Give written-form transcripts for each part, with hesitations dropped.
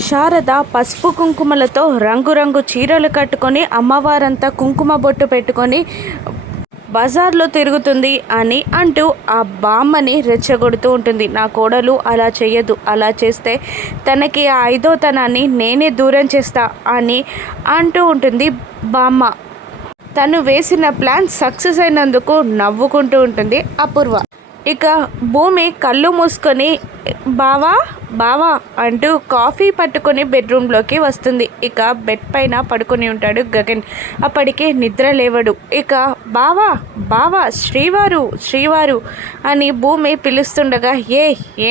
శారద పసుపు కుంకుమలతో రంగురంగు చీరలు కట్టుకొని అమ్మవారంతా కుంకుమ బొట్టు పెట్టుకొని బజార్లో తిరుగుతుంది అని అంటూ ఆ బామ్మని రెచ్చగొడుతూ ఉంటుంది. నా కోడలు అలా చెయ్యదు, అలా చేస్తే తనకి ఆ ఐదోతనాన్ని నేనే దూరం చేస్తా అని అంటూ ఉంటుంది బామ్మ. తను వేసిన ప్లాన్ సక్సెస్ అయినందుకు నవ్వుకుంటూ ఉంటుంది అపూర్వ. ఇక భూమి కళ్ళు మూసుకొని బావా బావా అంటూ కాఫీ పట్టుకొని బెడ్రూమ్లోకి వస్తుంది. ఇక బెడ్ పైన పడుకొని ఉంటాడు గగన్. అప్పటికే నిద్ర లేవడు. ఇక బావా బావా శ్రీవారు శ్రీవారు అని భూమి పిలుస్తుండగా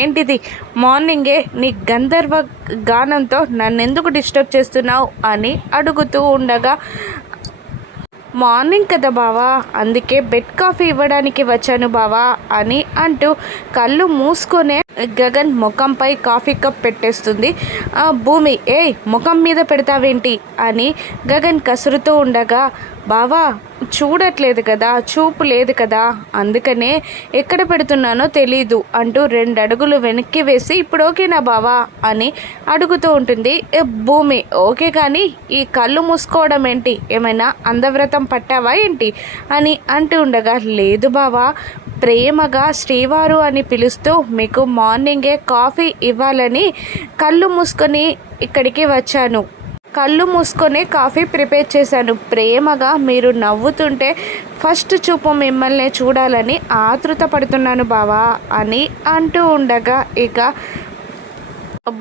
ఏంటిది మార్నింగే నీ గంధర్వ గానంతో నన్నెందుకు డిస్టర్బ్ చేస్తున్నావు అని అడుగుతూ ఉండగా, మార్నింగ్ కదా బావా, అందుకే బెడ్ కాఫీ ఇవ్వడానికి వచ్చాను బావా అని అంటూ కళ్ళు మూసుకొనే గగన్ ముఖంపై కాఫీ కప్ పెట్టేస్తుంది. భూమి ముఖం మీద పెడతావేంటి అని గగన్ కసురుతూ ఉండగా, బావా చూడట్లేదు కదా, చూపు లేదు కదా, అందుకనే ఎక్కడ పెడుతున్నానో తెలీదు అంటూ 2 అడుగులు వెనక్కి వేసి, ఇప్పుడు ఓకేనా బావా అని అడుగుతూ ఉంటుంది భూమి. ఓకే కానీ ఈ కళ్ళు మూసుకోవడం ఏంటి, ఏమైనా అందవ్రతం పట్టావా ఏంటి అని అంటూ ఉండగా, లేదు బావా, ప్రేమగా శ్రీవారు అని పిలుస్తూ మీకు మార్నింగే కాఫీ ఇవ్వాలని కళ్ళు మూసుకొని ఇక్కడికి వచ్చాను. కళ్ళు మూసుకొని కాఫీ ప్రిపేర్ చేశాను. ప్రేమగా మీరు నవ్వుతుంటే ఫస్ట్ చూపు మిమ్మల్ని చూడాలని ఆతృత పడుతున్నాను బావా అని అంటూ ఉండగా, ఇక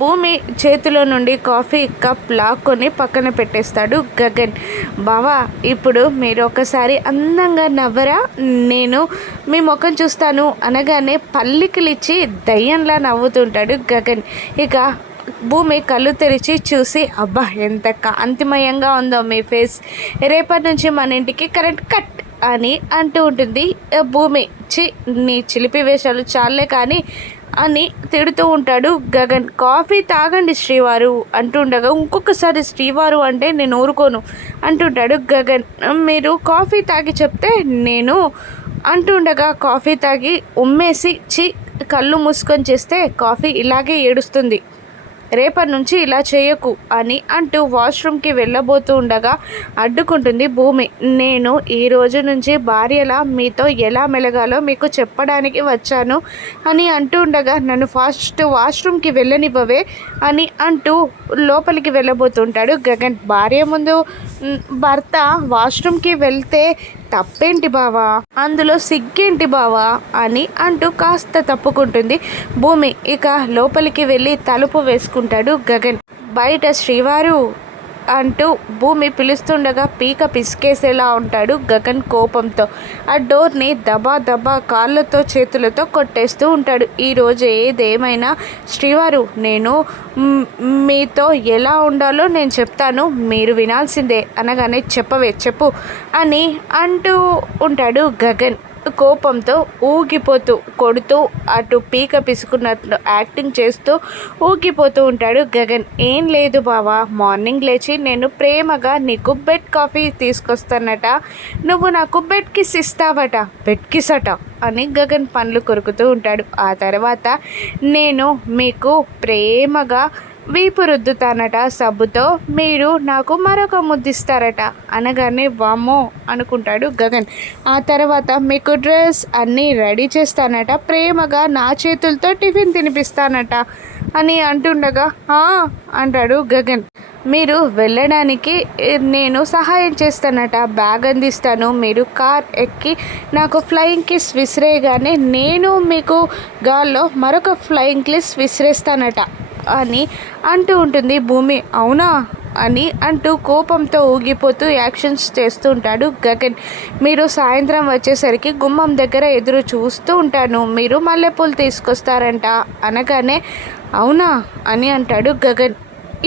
భూమి చేతిలో నుండి కాఫీ కప్ లాక్కొని పక్కన పెట్టేస్తాడు గగన్. బావా ఇప్పుడు మీరు ఒకసారి అందంగా నవ్వరా, నేను మీ ముఖం చూస్తాను అనగానే పల్లికిలిచ్చి దయ్యంలా నవ్వుతుంటాడు గగన్. ఇక భూమి కళ్ళు తెరిచి చూసి, అబ్బా ఎంత కాంతిమయంగా ఉందో మీ ఫేస్, రేపటి నుంచి మన ఇంటికి కరెంట్ కట్ అని అంటూ ఉంటుంది భూమి. నీ చిలిపి వేషాలు చాలే కానీ అని తిడుతూ ఉంటాడు గగన్. కాఫీ తాగండి శ్రీవారు అంటుండగా, ఇంకొకసారి శ్రీవారు అంటే నేను ఊరుకోను అంటుంటాడు గగన్. మీరు కాఫీ తాగి చెప్తే నేను అంటుండగా, కాఫీ తాగి ఉమ్మేసి కళ్ళు మూసుకొని చేస్తే కాఫీ ఇలాగే ఏడుస్తుంది, రేపటి నుంచి ఇలా చేయకు అని అంటూ వాష్రూమ్కి వెళ్ళబోతూ ఉండగా అడ్డుకుంటుంది భూమి. నేను ఈ రోజు నుంచి భార్యలా మీతో ఎలా మెలగాలో మీకు చెప్పడానికి వచ్చాను అని అంటూ ఉండగా, నన్ను ఫస్ట్ వాష్రూమ్కి వెళ్ళనివ్వవే అని అంటూ లోపలికి వెళ్ళబోతుంటాడు గగన్. భార్య ముందు భర్త వాష్రూమ్కి వెళ్తే తప్పేంటి బావా, అందులో సిగ్గేంటి బావా అని అంటూ కాస్త తప్పుకుంటుంది భూమి. ఇక లోపలికి వెళ్ళి తలుపు వేసుకుంటాడు గగన్. బయట శ్రీవారు అంటూ భూమి పిలుస్తుండగా పీక పిసికేసేలా ఉంటాడు గగన్ కోపంతో. ఆ డోర్ని దబా దబా కాళ్ళతో చేతులతో కొట్టేస్తూ ఉంటాడు. ఈరోజు ఏదేమైనా శ్రీవారు, నేను మీతో ఎలా ఉండాలో నేను చెప్తాను, మీరు వినాల్సిందే అనగానే, చెప్పు అని అంటూ ఉంటాడు గగన్ కోపంతో. ఊగిపోతూ కొడుతూ అటు పీక పిసుకున్నట్లు యాక్టింగ్ చేస్తూ ఊగిపోతూ ఉంటాడు గగన్. ఏం లేదు బావా, మార్నింగ్ లేచి నేను ప్రేమగా నీకు బెడ్ కాఫీ తీసుకొస్తానట, నువ్వు నాకు బెడ్ కిస్ ఇస్తావట, బెడ్ కిస్ అట అని గగన్ పండ్లు కొరుకుతూ ఉంటాడు. ఆ తర్వాత నేను మీకు ప్రేమగా వీపు రుద్దుతానట సబ్బుతో, మీరు నాకు మరొక ముద్దిస్తారట అనగానే, వామ్మో అనుకుంటాడు గగన్. ఆ తర్వాత మీకు డ్రెస్ అన్నీ రెడీ చేస్తానట, ప్రేమగా నా చేతులతో టిఫిన్ తినిపిస్తానట అని అంటుండగా, అంటాడు గగన్. మీరు వెళ్ళడానికి నేను సహాయం చేస్తానట, బ్యాగ్ అందిస్తాను, మీరు కార్ ఎక్కి నాకు ఫ్లయింగ్ కిస్ విసిరేయగానే నేను మీకు గాల్లో మరొక ఫ్లయింగ్ కిస్ విసిరేస్తానట అని అంటూ ఉంటుంది భూమి. అవునా అని అంటూ కోపంతో ఊగిపోతూ యాక్షన్స్ చేస్తూ ఉంటాడు గగన్. మీరు సాయంత్రం వచ్చేసరికి గుమ్మం దగ్గర ఎదురు చూస్తూ ఉంటాను, మీరు మల్లెపూలు తీసుకొస్తారంట అనగానే, అవునా అని అంటాడు గగన్.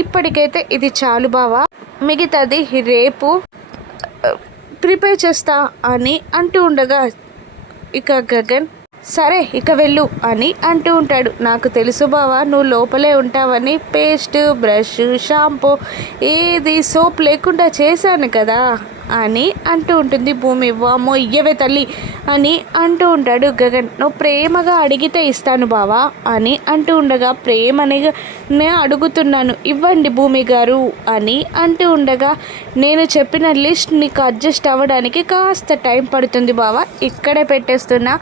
ఇప్పటికైతే ఇది చాలు బావా, మిగతాది రేపు ప్రిపేర్ చేస్తా అని అంటూ ఉండగా, ఇక గగన్ సరే ఇక వెళ్ళు అని అంటూ ఉంటాడు. నాకు తెలుసు బావా, నువ్వు లోపలే ఉంటావని పేస్ట్, బ్రష్, షాంపూ ఏది సోప్ లేకుండా చేశాను కదా అని అంటూ ఉంటుంది భూమి. వామ్మో ఇయ్యవే తల్లి అని అంటూ ఉంటాడు గగన్. నువ్వు ప్రేమగా అడిగితే ఇస్తాను బావా అని అంటూ ఉండగా, ప్రేమని నేను అడుగుతున్నాను ఇవ్వండి భూమి గారు అని అంటూ ఉండగా, నేను చెప్పిన లిస్ట్ నీకు అడ్జస్ట్ అవ్వడానికి కాస్త టైం పడుతుంది బావా, ఇక్కడే పెట్టేస్తున్నా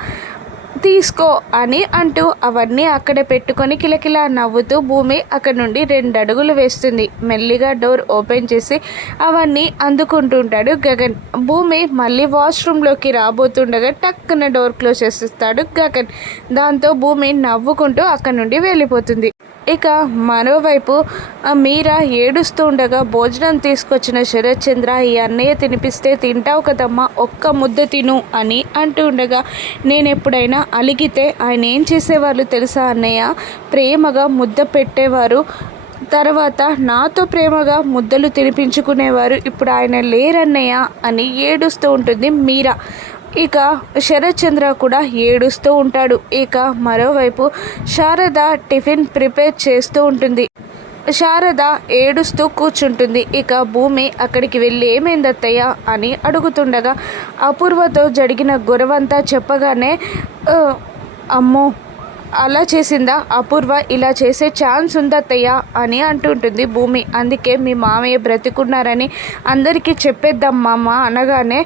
తీసుకో అని అంటూ అవన్నీ అక్కడే పెట్టుకొని కిలకిలా నవ్వుతూ భూమి అక్కడ నుండి 2 అడుగులు వేస్తుంది. మెల్లిగా డోర్ ఓపెన్ చేసి అవన్నీ అందుకుంటుంటాడు గగన్. భూమి మళ్ళీ వాష్రూమ్లోకి రాబోతుండగా టక్కున డోర్ క్లోజ్ చేసిస్తాడు గగన్. దాంతో భూమి నవ్వుకుంటూ అక్కడ నుండి వెళ్ళిపోతుంది. ఇక మరోవైపు మీరా ఏడుస్తూ ఉండగా భోజనం తీసుకొచ్చిన శరత్ చంద్ర, ఈ అన్నయ్య తినిపిస్తే తింటావు కదమ్మా, ఒక్క ముద్ద తిను అని అంటూ ఉండగా, నేను ఎప్పుడైనా అలిగితే ఆయన ఏం చేసేవాళ్ళు తెలుసా అన్నయ్య, ప్రేమగా ముద్ద పెట్టేవారు, తర్వాత నాతో ప్రేమగా ముద్దలు తినిపించుకునేవారు, ఇప్పుడు ఆయన లేరన్నయ్య అని ఏడుస్తూ ఉంటుంది మీరా. ఇక శరత్ చంద్ర కూడా ఏడుస్తూ ఉంటాడు. ఇక మరోవైపు శారద టిఫిన్ ప్రిపేర్ చేస్తూ ఉంటుంది. శారద ఏడుస్తూ కూర్చుంటుంది. ఇక భూమి అక్కడికి వెళ్ళి ఏమైంది అత్తయ్య అని అడుగుతుండగా, అపూర్వతో జరిగిన గొడవంతా చెప్పగానే, అమ్మో అలా చేసిందా అపూర్వ, ఇలా చేసే ఛాన్స్ ఉందత్తయ్య అని అంటుంటుంది భూమి. అందుకే మీ మామయ్య బ్రతికున్నారని అందరికీ చెప్పేద్దాం మామ అనగానే,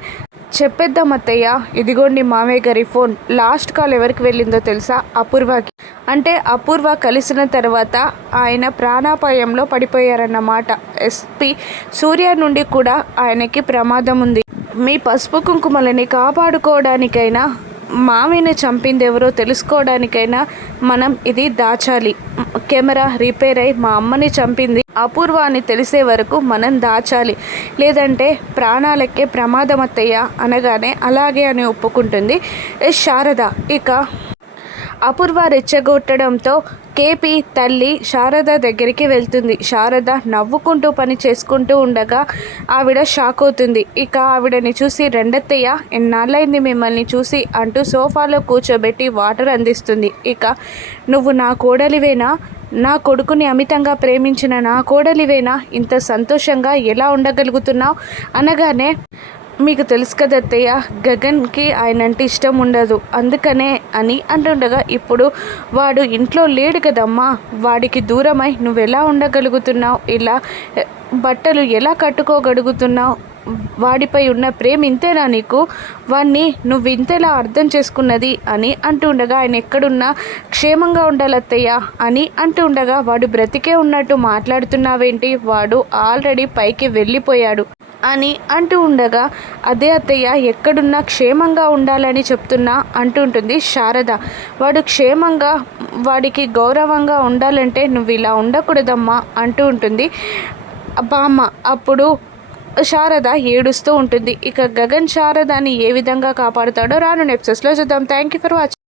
చెప్పేద్దాం అత్తయ్య, ఇదిగోండి మామయ్య గారి ఫోన్, లాస్ట్ కాల్ ఎవరికి వెళ్ళిందో తెలుసా, అపూర్వకి. అంటే అపూర్వ కలిసిన తర్వాత ఆయన ప్రాణాపాయంలో పడిపోయారన్నమాట. ఎస్పీ సూర్య నుండి కూడా ఆయనకి ప్రమాదం ఉంది. మీ పసుపు కుంకుమలని కాపాడుకోవడానికైనా, మామయ్యని చంపింది ఎవరో తెలుసుకోవడానికైనా మనం ఇది దాచాలి. కెమెరా రిపేర్ అయి మా అమ్మని చంపింది అపూర్వ అని తెలిసే వరకు మనం దాచాలి, లేదంటే ప్రాణాలకే ప్రమాదం అత్తయ్య అనగానే అలాగే అని ఒప్పుకుంటుంది శారద. ఇక అపూర్వ రెచ్చగొట్టడంతో కేపీ తల్లి శారద దగ్గరికి వెళ్తుంది. శారద నవ్వుకుంటూ పని చేసుకుంటూ ఉండగా ఆవిడ షాక్ అవుతుంది. ఇక ఆవిడని చూసి, రెండత్తయ్య ఎన్నాళ్ళైంది మిమ్మల్ని చూసి అంటూ సోఫాలో కూర్చోబెట్టి వాటర్ అందిస్తుంది. ఇక నువ్వు నా కోడలివేనా, నా కొడుకుని అమితంగా ప్రేమించిన నా కోడలివేనా, ఇంత సంతోషంగా ఎలా ఉండగలుగుతున్నావు అనగానే, మీకు తెలుసు కదా అత్తయ్య, గగన్కి ఆయన అంటే ఇష్టం ఉండదు, అందుకనే అని అంటుండగా, ఇప్పుడు వాడు ఇంట్లో లేడు కదమ్మా, వాడికి దూరమై నువ్వెలా ఉండగలుగుతున్నావు, ఇలా బట్టలు ఎలా కట్టుకోగలుగుతున్నావు, వాడిపై ఉన్న ప్రేమ ఇంతేనా నీకు, వాడిని నువ్వు ఇంతేలా అర్థం చేసుకున్నది అని అంటుండగా, ఆయన ఎక్కడున్నా క్షేమంగా ఉండాలి అత్తయ్య అని అంటుండగా, వాడు బ్రతికే ఉన్నట్టు మాట్లాడుతున్నావేంటి, వాడు ఆల్రెడీ పైకి వెళ్ళిపోయాడు అని అంటూ ఉండగా, అదే అత్తయ్య ఎక్కడున్నా క్షేమంగా ఉండాలని చెప్తున్నా అంటుంటుంది శారద. వాడు క్షేమంగా, వాడికి గౌరవంగా ఉండాలంటే నువ్వు ఇలా ఉండకూడదమ్మా అంటూ ఉంటుంది బామ్మ. అప్పుడు శారద ఏడుస్తూ ఉంటుంది. ఇక గగన్ శారదాని ఏ విధంగా కాపాడుతాడో రాను ఎపిసోడ్స్లో చూద్దాం. Thank you for watching.